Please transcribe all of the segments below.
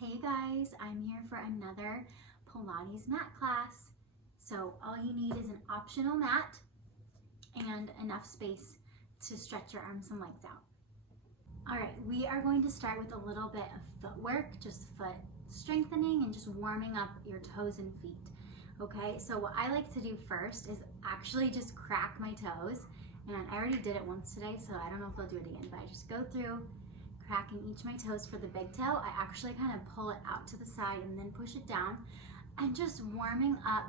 Hey guys, I'm here for another Pilates mat class. So all you need is an optional mat and enough space to stretch your arms and legs out. All right, we are going to start with a little bit of footwork, just foot strengthening and just warming up your toes and feet. Okay, so what I like to do first is actually just crack my toes. And I already did it once today, so I don't know if I'll do it again, but I just go through cracking each of my toes. For the big toe, I actually kind of pull it out to the side and then push it down and just warming up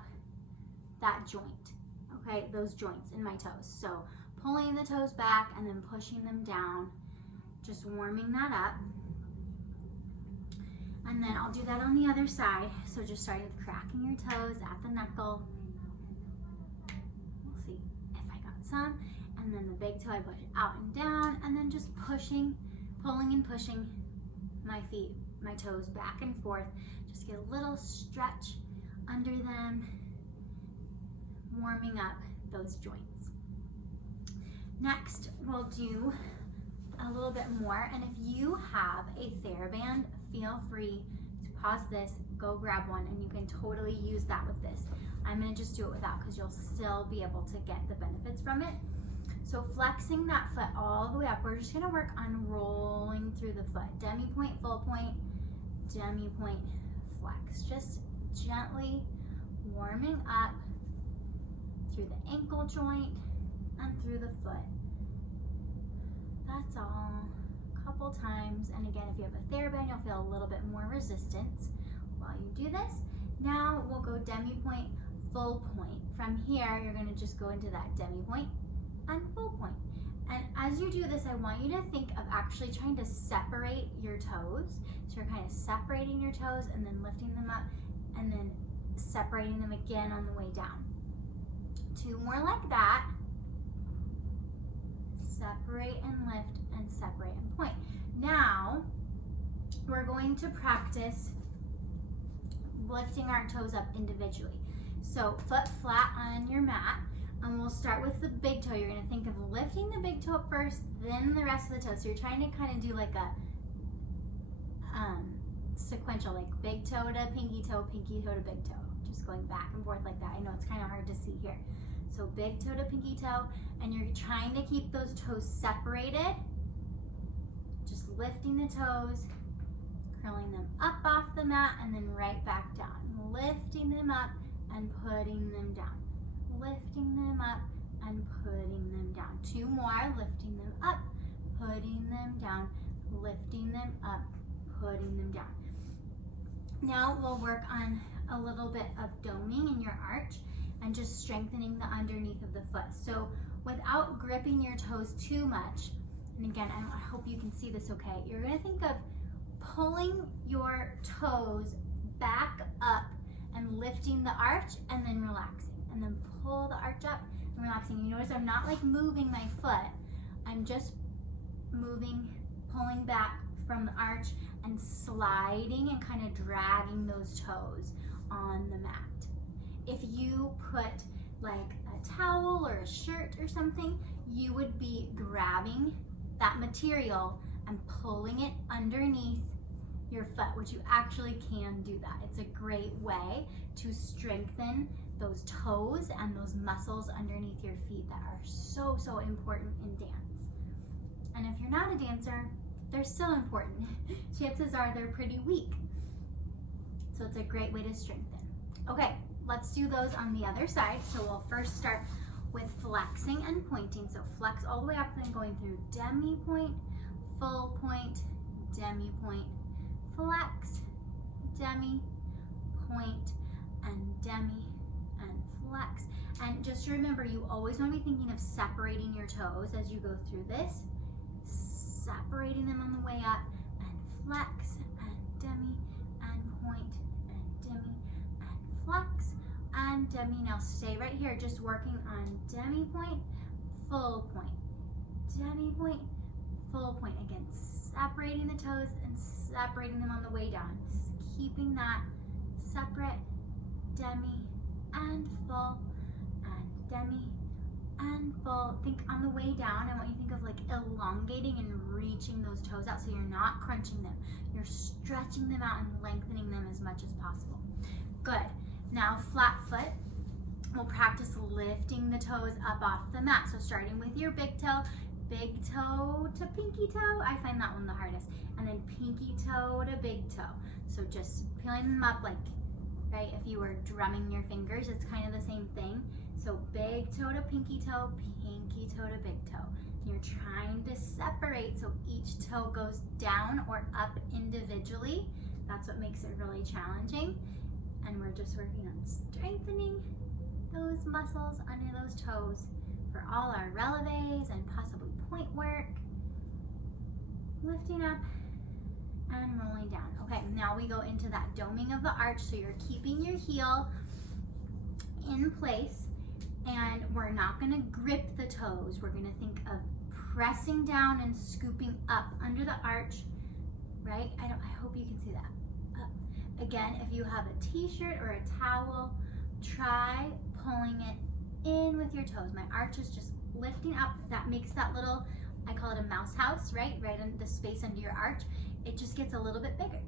that joint, okay, those joints in my toes. So pulling the toes back and then pushing them down, just warming that up. And then I'll do that on the other side. So just start with cracking your toes at the knuckle. We'll see if I got some. And then the big toe, I push it out and down, and then just pushing, pulling and pushing my feet, my toes back and forth. Just get a little stretch under them, warming up those joints. Next, we'll do a little bit more. And if you have a TheraBand, feel free to pause this, go grab one, and you can totally use that with this. I'm gonna just do it without because you'll still be able to get the benefits from it. So flexing that foot all the way up, we're just gonna work on rolling through the foot. Demi point, full point, demi point, flex. Just gently warming up through the ankle joint and through the foot. That's all, a couple times. And again, if you have a TheraBand, you'll feel a little bit more resistance while you do this. Now we'll go demi point, full point. From here, you're gonna just go into that demi point and full point. And as you do this, I want you to think of actually trying to separate your toes. So you're kind of separating your toes and then lifting them up and then separating them again on the way down. Two more like that. Separate and lift and separate and point. Now, we're going to practice lifting our toes up individually. So foot flat on your mat. And we'll start with the big toe. You're gonna think of lifting the big toe up first, then the rest of the toes. So you're trying to kind of do like a sequential, like big toe to pinky toe to big toe. Just going back and forth like that. I know it's kind of hard to see here. So big toe to pinky toe, and you're trying to keep those toes separated. Just lifting the toes, curling them up off the mat, and then right back down. Lifting them up and putting them down. Lifting them up and putting them down. Two more, lifting them up, putting them down, lifting them up, putting them down. Now we'll work on a little bit of doming in your arch and just strengthening the underneath of the foot. So without gripping your toes too much, and again, I hope you can see this okay, you're gonna think of pulling your toes back up and lifting the arch and then relaxing. And then pull the arch up and relaxing. You notice I'm not like moving my foot. I'm just moving, pulling back from the arch and sliding and kind of dragging those toes on the mat. If you put like a towel or a shirt or something, you would be grabbing that material and pulling it underneath your foot, which you actually can do that. It's a great way to strengthen those toes and those muscles underneath your feet that are so, so important in dance. And if you're not a dancer, they're still important. Chances are they're pretty weak. So it's a great way to strengthen. Okay, let's do those on the other side. So we'll first start with flexing and pointing. So flex all the way up and going through demi point, full point, demi point, flex, demi, point, and demi, and flex. And just remember, you always want to be thinking of separating your toes as you go through this, separating them on the way up, and flex, and demi, and point, and demi, and flex, and demi. Now stay right here, just working on demi point, full point, demi point, full point. Again, separating the toes and separating them on the way down. Just keeping that separate, demi and full, and demi and full. Think on the way down, I want you to think of like elongating and reaching those toes out so you're not crunching them. You're stretching them out and lengthening them as much as possible. Good. Now flat foot. We'll practice lifting the toes up off the mat. So starting with your big toe to pinky toe. I find that one the hardest. And then pinky toe to big toe. So just peeling them up like, right, if you were drumming your fingers, it's kind of the same thing. So big toe to pinky toe to big toe. You're trying to separate so each toe goes down or up individually. That's what makes it really challenging. And we're just working on strengthening those muscles under those toes for all our releves and possibly point work. Lifting up and rolling down. Okay, now we go into that doming of the arch. So you're keeping your heel in place, and we're not gonna grip the toes. We're gonna think of pressing down and scooping up under the arch, right? I hope you can see that. Up. Again, if you have a t-shirt or a towel, try pulling it in with your toes. My arch is just lifting up. That makes that little, I call it a mouse house, right? Right in the space under your arch. It just gets a little bit bigger.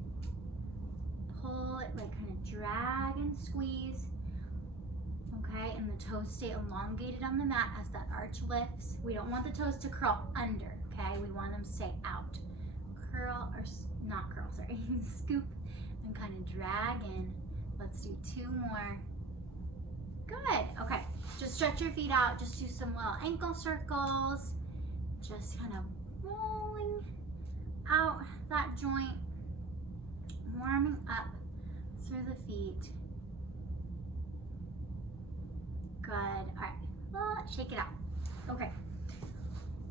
Pull it, like kind of drag and squeeze. Okay, and the toes stay elongated on the mat as that arch lifts. We don't want the toes to curl under, okay? We want them to stay out. Curl, or not curl, sorry. Scoop and kind of drag in. Let's do 2 more. Good, okay. Just stretch your feet out. Just do some little ankle circles. Just kind of rolling out that joint, warming up through the feet. Good, all right, well, shake it out. Okay,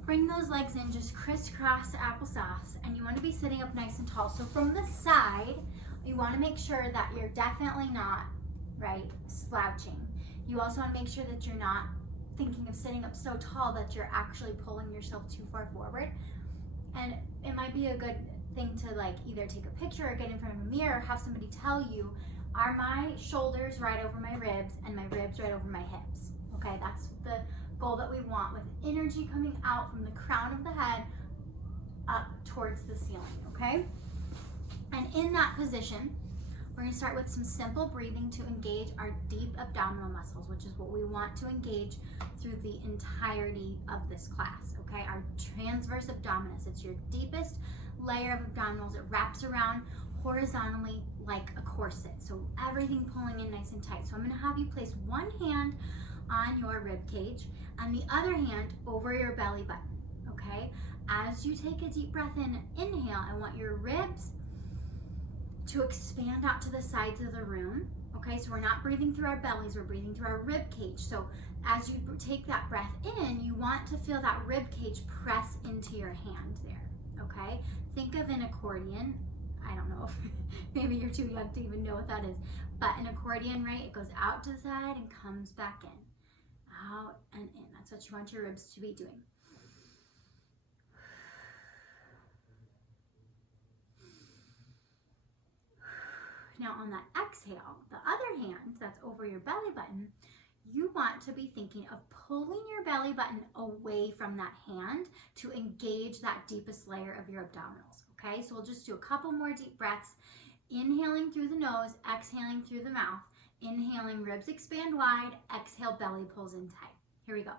bring those legs in, just crisscross applesauce, and you want to be sitting up nice and tall. So from the side, you want to make sure that you're definitely not, right, slouching. You also want to make sure that you're not thinking of sitting up so tall that you're actually pulling yourself too far forward. And it might be a good thing to like either take a picture or get in front of a mirror, or have somebody tell you, are my shoulders right over my ribs and my ribs right over my hips? Okay, that's the goal that we want, with energy coming out from the crown of the head up towards the ceiling, okay? And in that position, we're gonna start with some simple breathing to engage our deep abdominal muscles, which is what we want to engage through the entirety of this class, okay? Our transverse abdominis, it's your deepest layer of abdominals. It wraps around horizontally like a corset, so everything pulling in nice and tight. So I'm gonna have you place one hand on your rib cage and the other hand over your belly button, okay? As you take a deep breath in, inhale, I want your ribs to expand out to the sides of the room, okay? So we're not breathing through our bellies, we're breathing through our rib cage. So as you take that breath in, you want to feel that rib cage press into your hand there, okay? Think of an accordion. I don't know if maybe you're too young to even know what that is, but an accordion, right? It goes out to the side and comes back in, out and in. That's what you want your ribs to be doing. Now on that exhale, the other hand that's over your belly button, you want to be thinking of pulling your belly button away from that hand to engage that deepest layer of your abdominals, okay? So we'll just do a couple more deep breaths, inhaling through the nose, exhaling through the mouth. Inhaling, ribs expand wide, exhale, belly pulls in tight. Here we go.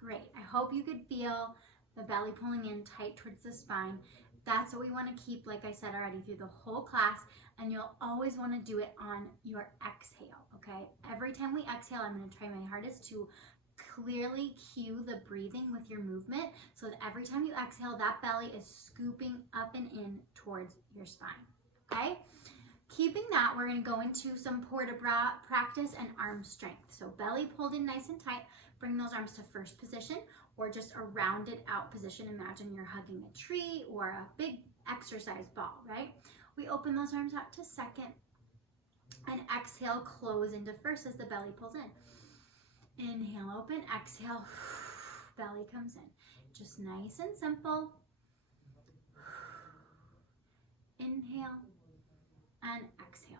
Great, I hope you could feel the belly pulling in tight towards the spine. That's what we want to keep, like I said already, through the whole class, and you'll always want to do it on your exhale, okay? Every time we exhale, I'm going to try my hardest to clearly cue the breathing with your movement so that every time you exhale, that belly is scooping up and in towards your spine, okay? Keeping that, we're going to go into some port-a-bras practice and arm strength. So belly pulled in nice and tight. Bring those arms to first position or just a rounded out position. Imagine you're hugging a tree or a big exercise ball, right? We open those arms out to second. And exhale, close into first as the belly pulls in. Inhale, open, exhale, belly comes in. Just nice and simple. Inhale and exhale.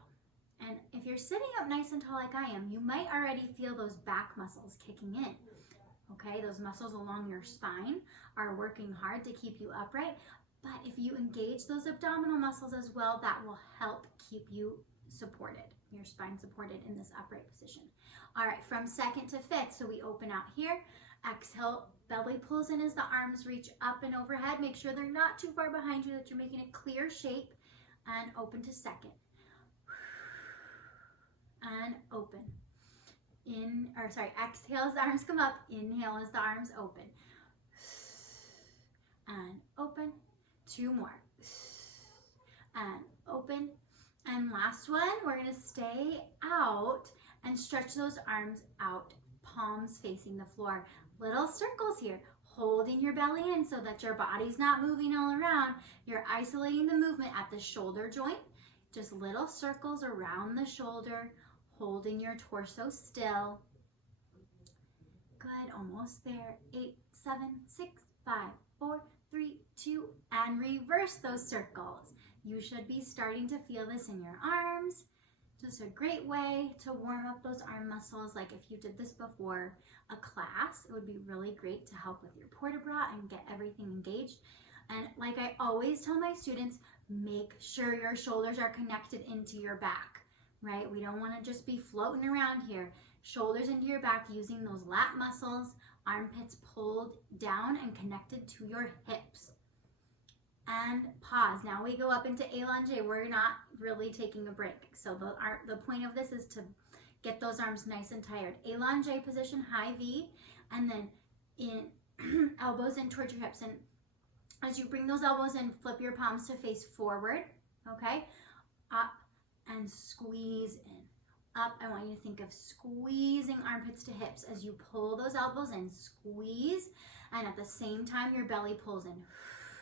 And if you're sitting up nice and tall like I am, you might already feel those back muscles kicking in. Okay, those muscles along your spine are working hard to keep you upright. But if you engage those abdominal muscles as well, that will help keep you supported, your spine supported in this upright position. All right, from second to fifth, so we open out here. Exhale, belly pulls in as the arms reach up and overhead. Make sure they're not too far behind you, that you're making a clear shape. And open to second. And open. Exhale as the arms come up. Inhale as the arms open. And open. Two more. And open. And last one, we're gonna stay out and stretch those arms out, palms facing the floor. Little circles here, holding your belly in so that your body's not moving all around. You're isolating the movement at the shoulder joint, just little circles around the shoulder, holding your torso still. Good, almost there. 8, 7, 6, 5, 4, 3, 2, and reverse those circles. You should be starting to feel this in your arms. Just a great way to warm up those arm muscles. Like if you did this before a class, it would be really great to help with your port de bras and get everything engaged. And like I always tell my students, make sure your shoulders are connected into your back, right? We don't want to just be floating around here. Shoulders into your back using those lat muscles, armpits pulled down and connected to your hips. And pause. Now we go up into allongé. We're not really taking a break. So the point of this is to get those arms nice and tired. Allongé position, high V, and then in elbows in towards your hips. And as you bring those elbows in, flip your palms to face forward, okay? Up and squeeze in. Up, I want you to think of squeezing armpits to hips as you pull those elbows in, squeeze, and at the same time your belly pulls in.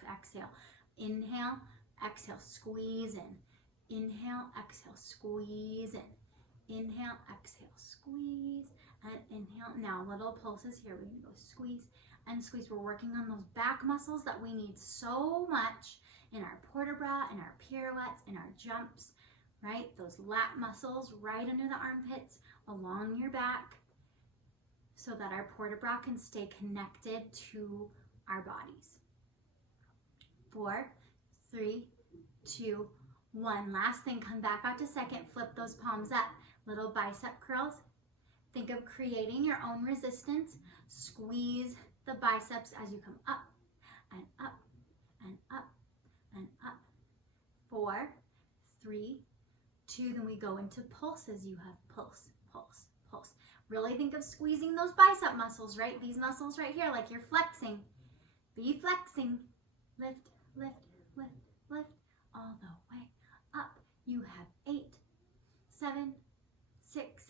Exhale. Inhale, exhale, squeeze in. Inhale, exhale, squeeze in. Inhale, exhale, squeeze, and inhale. Now little pulses here. We're gonna go squeeze and squeeze. We're working on those back muscles that we need so much in our port de bras, in our pirouettes, in our jumps, right? Those lat muscles right under the armpits, along your back, so that our port de bras can stay connected to our bodies. 4, 3, 2, 1. Last thing, come back out to second, flip those palms up. Little bicep curls. Think of creating your own resistance. Squeeze the biceps as you come up and up and up and up. 4, 3, 2, then we go into pulses. You have pulse, pulse, pulse. Really think of squeezing those bicep muscles, right? These muscles right here, like you're flexing. Be flexing. Lift, lift, lift, lift, all the way up. You have 8, 7, 6,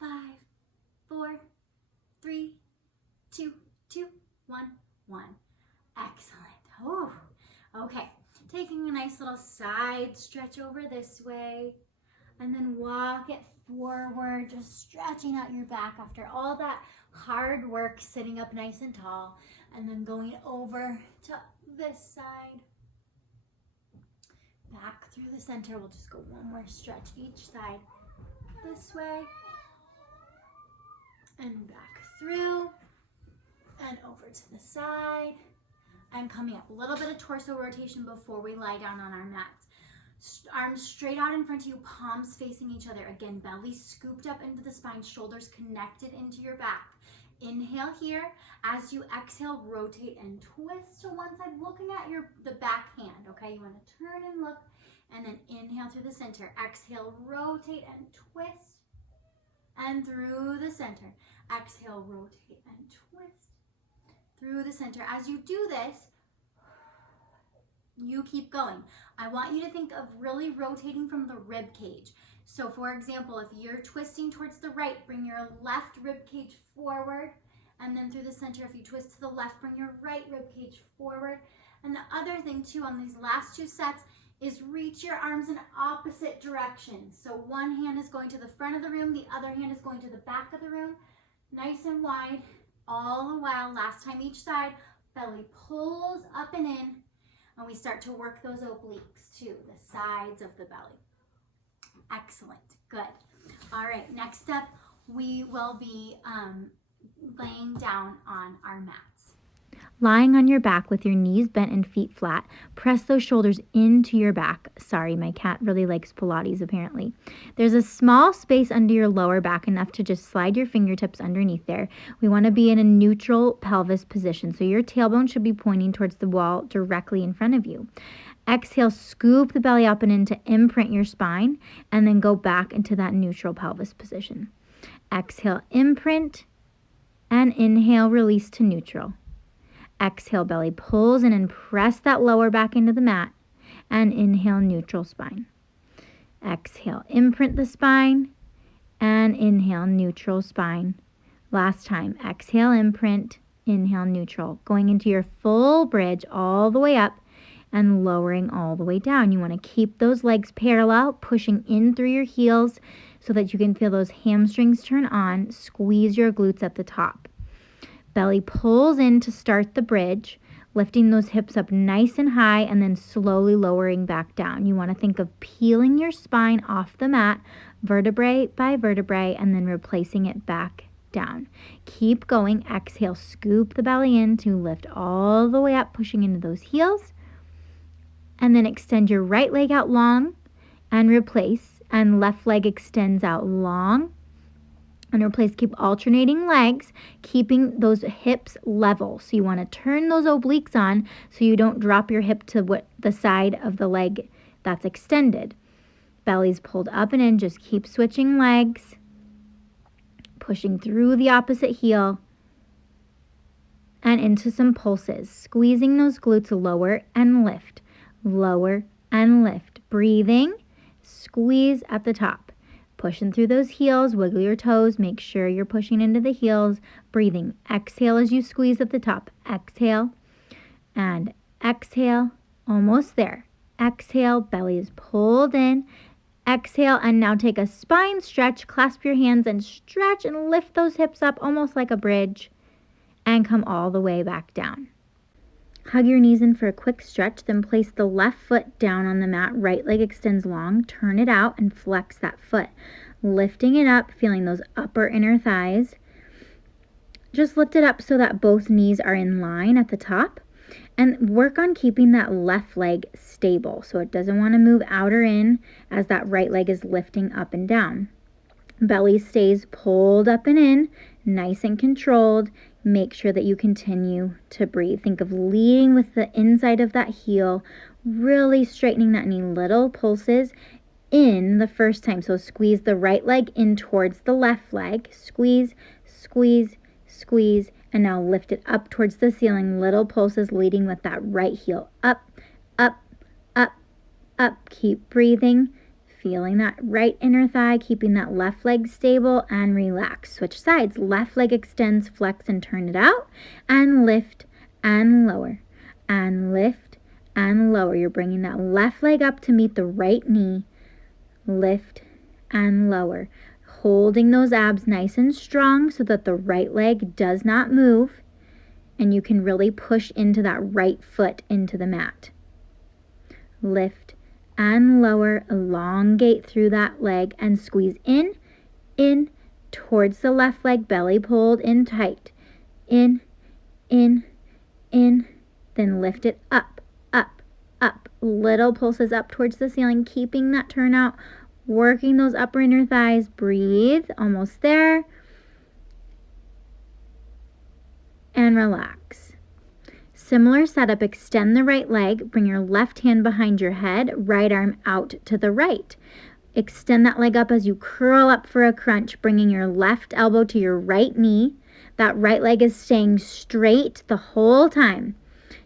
5, 4, 3, 2, 1, 1. Excellent. Oh, okay. Taking a nice little side stretch over this way, and then walk it forward, just stretching out your back after all that hard work sitting up nice and tall, and then going over to this side, back through the center. We'll just go one more stretch each side, this way, and back through, and over to the side, and coming up. A little bit of torso rotation before we lie down on our mats. Arms straight out in front of you, palms facing each other. Again, belly scooped up into the spine, shoulders connected into your back. Inhale here. As you exhale, rotate and twist to one side, looking at the back hand, okay? You want to turn and look, and then inhale through the center. Exhale, rotate and twist, and through the center. Exhale, rotate and twist, through the center. As you do this, you keep going. I want you to think of really rotating from the rib cage. So for example, if you're twisting towards the right, bring your left rib cage forward, and then through the center. If you twist to the left, bring your right rib cage forward. And the other thing too, on these last 2 sets, is reach your arms in opposite directions. So one hand is going to the front of the room, the other hand is going to the back of the room, nice and wide, all the while, last time each side, belly pulls up and in, and we start to work those obliques too, the sides of the belly. Excellent, good. All right, next up, we will be laying down on our mats. Lying on your back with your knees bent and feet flat, press those shoulders into your back. Sorry, my cat really likes Pilates apparently. There's a small space under your lower back, enough to just slide your fingertips underneath there. We want to be in a neutral pelvis position, so your tailbone should be pointing towards the wall directly in front of you. Exhale, scoop the belly up and in to imprint your spine, and then go back into that neutral pelvis position. Exhale, imprint, and inhale, release to neutral. Exhale, belly pulls in and press that lower back into the mat, and inhale, neutral spine. Exhale, imprint the spine, and inhale, neutral spine. Last time, exhale, imprint, inhale, neutral. Going into your full bridge all the way up and lowering all the way down. You want to keep those legs parallel, pushing in through your heels so that you can feel those hamstrings turn on. Squeeze your glutes at the top. Belly pulls in to start the bridge, lifting those hips up nice and high and then slowly lowering back down. You want to think of peeling your spine off the mat, vertebrae by vertebrae, and then replacing it back down. Keep going. Exhale, scoop the belly in to lift all the way up, pushing into those heels. And then extend your right leg out long and replace, and left leg extends out long and replace. Keep alternating legs, keeping those hips level. So you want to turn those obliques on so you don't drop your hip to the side of the leg that's extended. Belly's pulled up and in. Just keep switching legs, pushing through the opposite heel and into some pulses. Squeezing those glutes, lower and lift, lower and lift. Breathing, squeeze at the top. Pushing through those heels, wiggle your toes, make sure you're pushing into the heels. Breathing, exhale as you squeeze at the top. Exhale and exhale, almost there. Exhale, belly is pulled in. Exhale, and now take a spine stretch. Clasp your hands and stretch and lift those hips up almost like a bridge and come all the way back down. Hug your knees in for a quick stretch, then place the left foot down on the mat. Right leg extends long. Turn it out and flex that foot. Lifting it up, feeling those upper inner thighs. Just lift it up so that both knees are in line at the top. And work on keeping that left leg stable so it doesn't want to move out or in as that right leg is lifting up and down. Belly stays pulled up and in, nice and controlled. Make sure that you continue to breathe. Think of leading with the inside of that heel, really straightening that knee. Little pulses in the first time. So squeeze the right leg in towards the left leg. Squeeze, squeeze, squeeze. And now lift it up towards the ceiling. Little pulses leading with that right heel. Up, up, up, up. Keep breathing. Feeling that right inner thigh, keeping that left leg stable, and relax. Switch sides. Left leg extends, flex and turn it out, and lift and lower, and lift and lower. You're bringing that left leg up to meet the right knee. Lift and lower. Holding those abs nice and strong so that the right leg does not move, and you can really push into that right foot into the mat. Lift and lower, elongate through that leg and squeeze in, towards the left leg, belly pulled in tight. In, then lift it up, up, up. Little pulses up towards the ceiling, keeping that turnout, working those upper inner thighs. Breathe, almost there. And relax. Similar setup, extend the right leg, bring your left hand behind your head, right arm out to the right. Extend that leg up as you curl up for a crunch, bringing your left elbow to your right knee. That right leg is staying straight the whole time.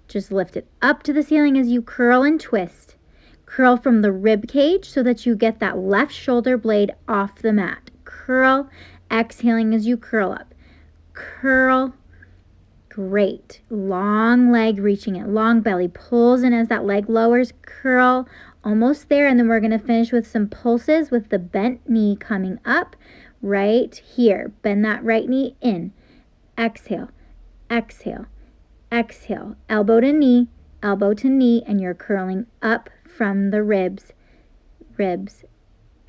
Just lift it up to the ceiling as you curl and twist. Curl from the rib cage so that you get that left shoulder blade off the mat. Curl, exhaling as you curl up. Curl. Great. Long leg reaching it. Long belly pulls in as that leg lowers. Curl almost there. And then we're going to finish with some pulses with the bent knee coming up right here. Bend that right knee in. Exhale, exhale, exhale. Elbow to knee, and you're curling up from the ribs. Ribs,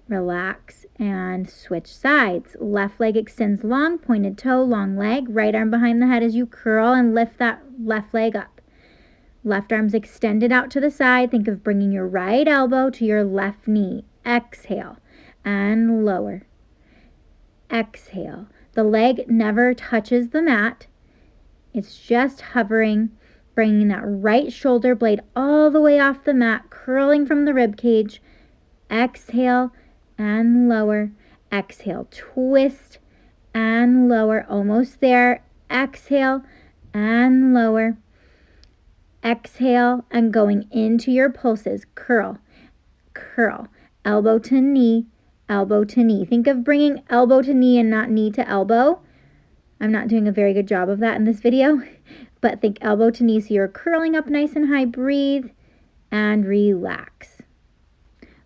relax, and switch sides. Left leg extends long, pointed toe, long leg. Right arm behind the head as you curl and lift that left leg up. Left arm's extended out to the side. Think of bringing your right elbow to your left knee. Exhale and lower. Exhale. The leg never touches the mat. It's just hovering, bringing that right shoulder blade all the way off the mat, curling from the rib cage. Exhale and lower. Exhale, twist and lower. Almost there. Exhale and lower. Exhale and going into your pulses. Curl, curl. Elbow to knee, elbow to knee. Think of bringing elbow to knee and not knee to elbow. I'm not doing a very good job of that in this video, but think elbow to knee so you're curling up nice and high. Breathe and relax.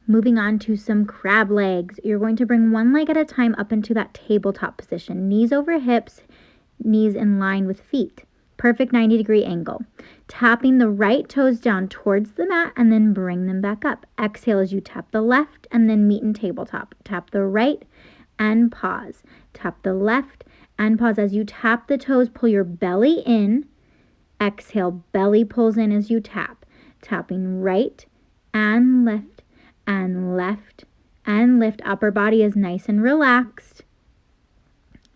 Moving on to some crab legs. You're going to bring one leg at a time up into that tabletop position. Knees over hips, knees in line with feet. Perfect 90-degree angle. Tapping the right toes down towards the mat and then bring them back up. Exhale as you tap the left and then meet in tabletop. Tap the right and pause. Tap the left and pause. As you tap the toes, pull your belly in. Exhale, belly pulls in as you tap. Tapping right and lift and left and lift. Upper body is nice and relaxed.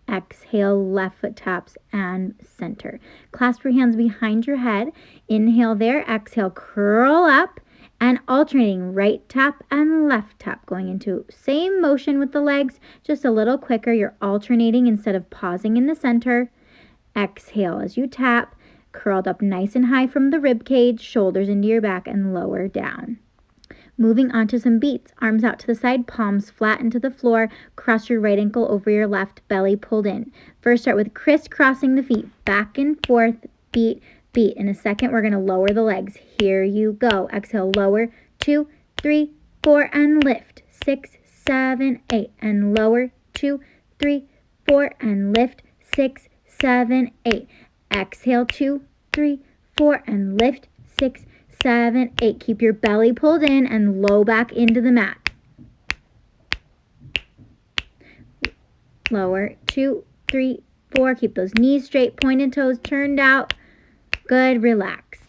Exhale, left foot taps and center. Clasp your hands behind your head. Inhale there. Exhale, curl up and alternating right tap and left tap. Going into same motion with the legs, just a little quicker. You're alternating instead of pausing in the center. Exhale as you tap, curled up nice and high from the rib cage, shoulders into your back and lower down. Moving on to some beats. Arms out to the side, palms flat into the floor. Cross your right ankle over your left, belly pulled in. First, start with crisscrossing the feet, back and forth, beat, beat. In a second, we're going to lower the legs. Here you go. Exhale, lower, 2, 3, 4, and lift. 6, 7, 8, and lower, 2, 3, 4, and lift. 6, 7, 8. Exhale, 2, 3, 4, and lift. 6, 7, 8. Keep your belly pulled in and low back into the mat. Lower, 2, 3, 4. Keep those knees straight, pointed toes turned out. Good, relax.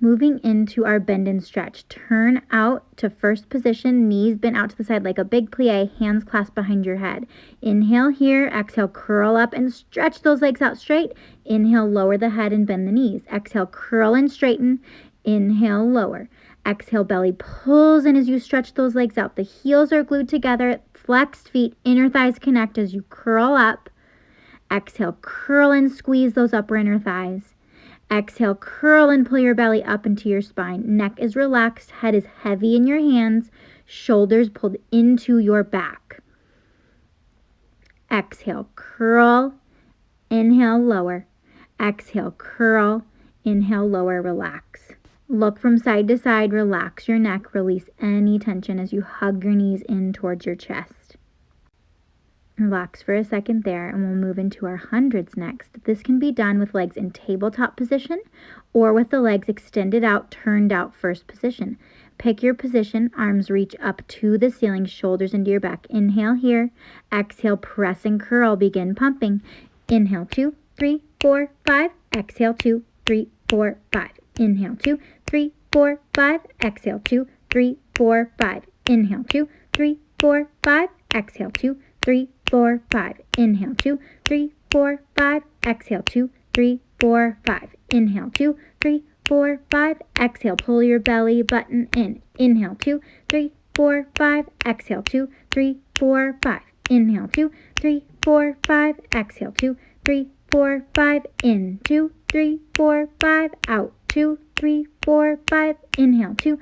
Moving into our bend and stretch. Turn out to first position, knees bent out to the side like a big plie, hands clasped behind your head. Inhale here, exhale, curl up and stretch those legs out straight. Inhale, lower the head and bend the knees. Exhale, curl and straighten. Inhale, lower. Exhale, belly pulls in as you stretch those legs out. The heels are glued together, flexed feet, inner thighs connect as you curl up. Exhale, curl and squeeze those upper inner thighs. Exhale, curl and pull your belly up into your spine. Neck is relaxed, head is heavy in your hands, shoulders pulled into your back. Exhale, curl, inhale, lower. Exhale, curl, inhale, lower, relax. Look from side to side, relax your neck, release any tension as you hug your knees in towards your chest. Relax for a second there, and we'll move into our hundreds next. This can be done with legs in tabletop position or with the legs extended out, turned out first position. Pick your position, arms reach up to the ceiling, shoulders into your back. Inhale here, exhale, press and curl, begin pumping. Inhale, 2, 3, 4, 5, exhale, 2, 3, 4, 5. Inhale, 2, 3, 4, 5, exhale, 2, 3, 4, 5. Inhale, 2, 3, 4, 5, exhale, 2, 3, 4, 5. Inhale, 2, 3, 4, 5. Exhale, 2, 3, 4, 5. Inhale, 2, 3, 4, 5. Exhale, pull your belly button in. Inhale, 2, 3, 4, 5. Exhale, 2, 3, 4, 5. Inhale, 2, 3, 4, 5. Exhale, 2, 3, 4, 5. In, 2, 3, 4, 5. Out, 2, 3, 4, 5. Inhale, 2,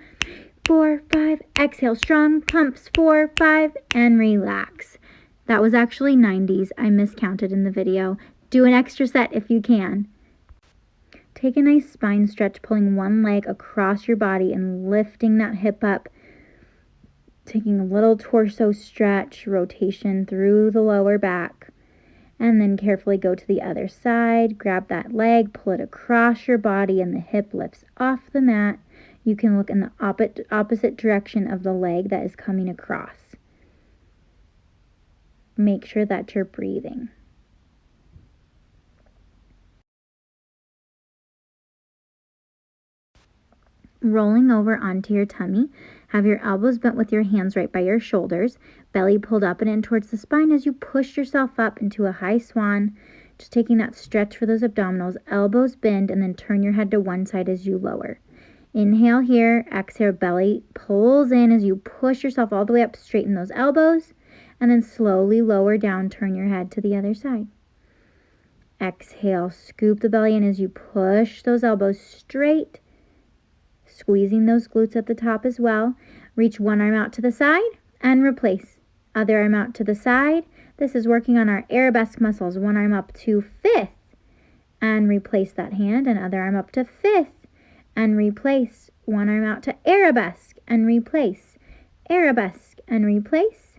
4, 5. Exhale, strong pumps, 4, 5, and relax. That was actually 90s. I miscounted in the video. Do an extra set if you can. Take a nice spine stretch, pulling one leg across your body and lifting that hip up Taking a little torso stretch, rotation through the lower back. And then carefully go to the other side. Grab that leg, pull it across your body, and the hip lifts off the mat. You can look in the opposite direction of the leg that is coming across. Make sure that you're breathing. Rolling over onto your tummy. Have your elbows bent with your hands right by your shoulders. Belly pulled up and in towards the spine as you push yourself up into a high swan. Just taking that stretch for those abdominals. Elbows bend and then turn your head to one side as you lower. Inhale here. Exhale, belly pulls in as you push yourself all the way up. Straighten those elbows. And then slowly lower down. Turn your head to the other side. Exhale. Scoop the belly in as you push those elbows straight. Squeezing those glutes at the top as well. Reach one arm out to the side and replace. Other arm out to the side. This is working on our arabesque muscles. One arm up to fifth and replace that hand, and other arm up to fifth and replace. One arm out to arabesque and replace. Arabesque and replace.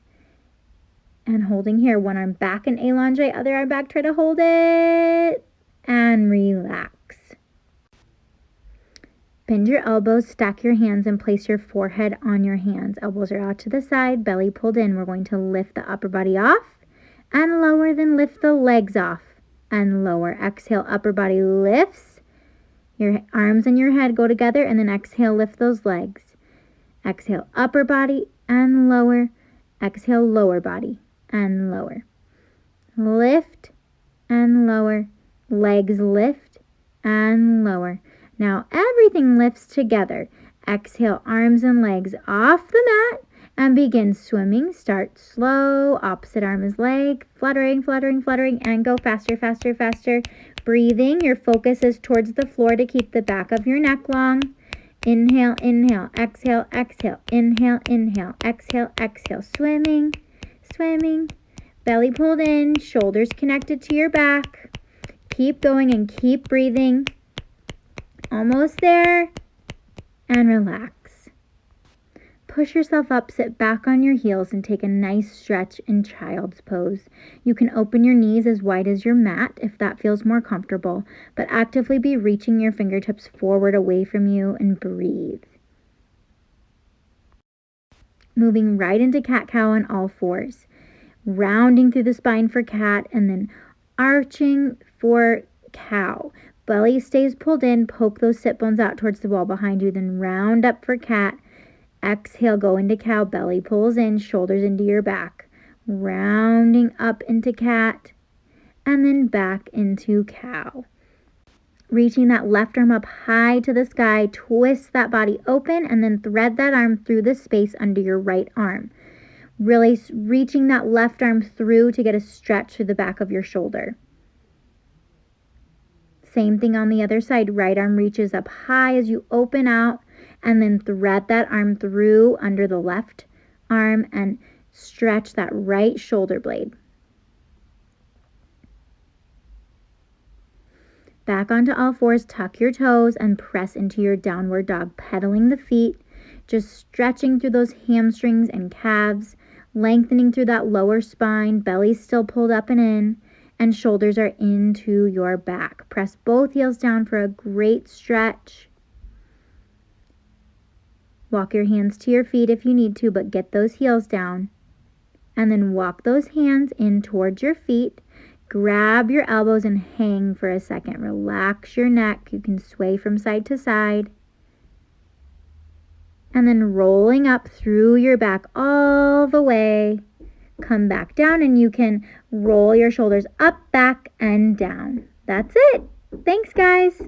And holding here, one arm back and allonge, other arm back, try to hold it and relax. Bend your elbows, stack your hands, and place your forehead on your hands. Elbows are out to the side, belly pulled in. We're going to lift the upper body off and lower, then lift the legs off and lower. Exhale, upper body lifts. Your arms and your head go together, and then exhale, lift those legs. Exhale, upper body and lower. Exhale, lower body and lower. Lift and lower. Legs lift and lower. Now everything lifts together. Exhale, arms and legs off the mat and begin swimming. Start slow. Opposite arm is leg. Fluttering, fluttering, fluttering, and go faster, faster, faster. Breathing. Your focus is towards the floor to keep the back of your neck long. Inhale, inhale, exhale, exhale. Inhale, inhale, exhale, exhale. Swimming, swimming. Belly pulled in, shoulders connected to your back. Keep going and keep breathing. Almost there. And relax. Push yourself up, sit back on your heels, and take a nice stretch in child's pose. You can open your knees as wide as your mat if that feels more comfortable, but actively be reaching your fingertips forward away from you and breathe. Moving right into cat-cow on all fours. Rounding through the spine for cat and then arching for cow. Belly stays pulled in. Poke those sit bones out towards the wall behind you. Then round up for cat. Exhale, go into cow. Belly pulls in. Shoulders into your back. Rounding up into cat. And then back into cow. Reaching that left arm up high to the sky. Twist that body open and then thread that arm through the space under your right arm. Really reaching that left arm through to get a stretch through the back of your shoulder. Same thing on the other side. Right arm reaches up high as you open out and then thread that arm through under the left arm and stretch that right shoulder blade. Back onto all fours, tuck your toes and press into your downward dog, pedaling the feet, just stretching through those hamstrings and calves, lengthening through that lower spine, belly still pulled up and in, and shoulders are into your back. Press both heels down for a great stretch. Walk your hands to your feet if you need to, but get those heels down. And then walk those hands in towards your feet. Grab your elbows and hang for a second. Relax your neck. You can sway from side to side. And then rolling up through your back all the way. Come back down and you can roll your shoulders up, back, and down. That's it. Thanks, guys.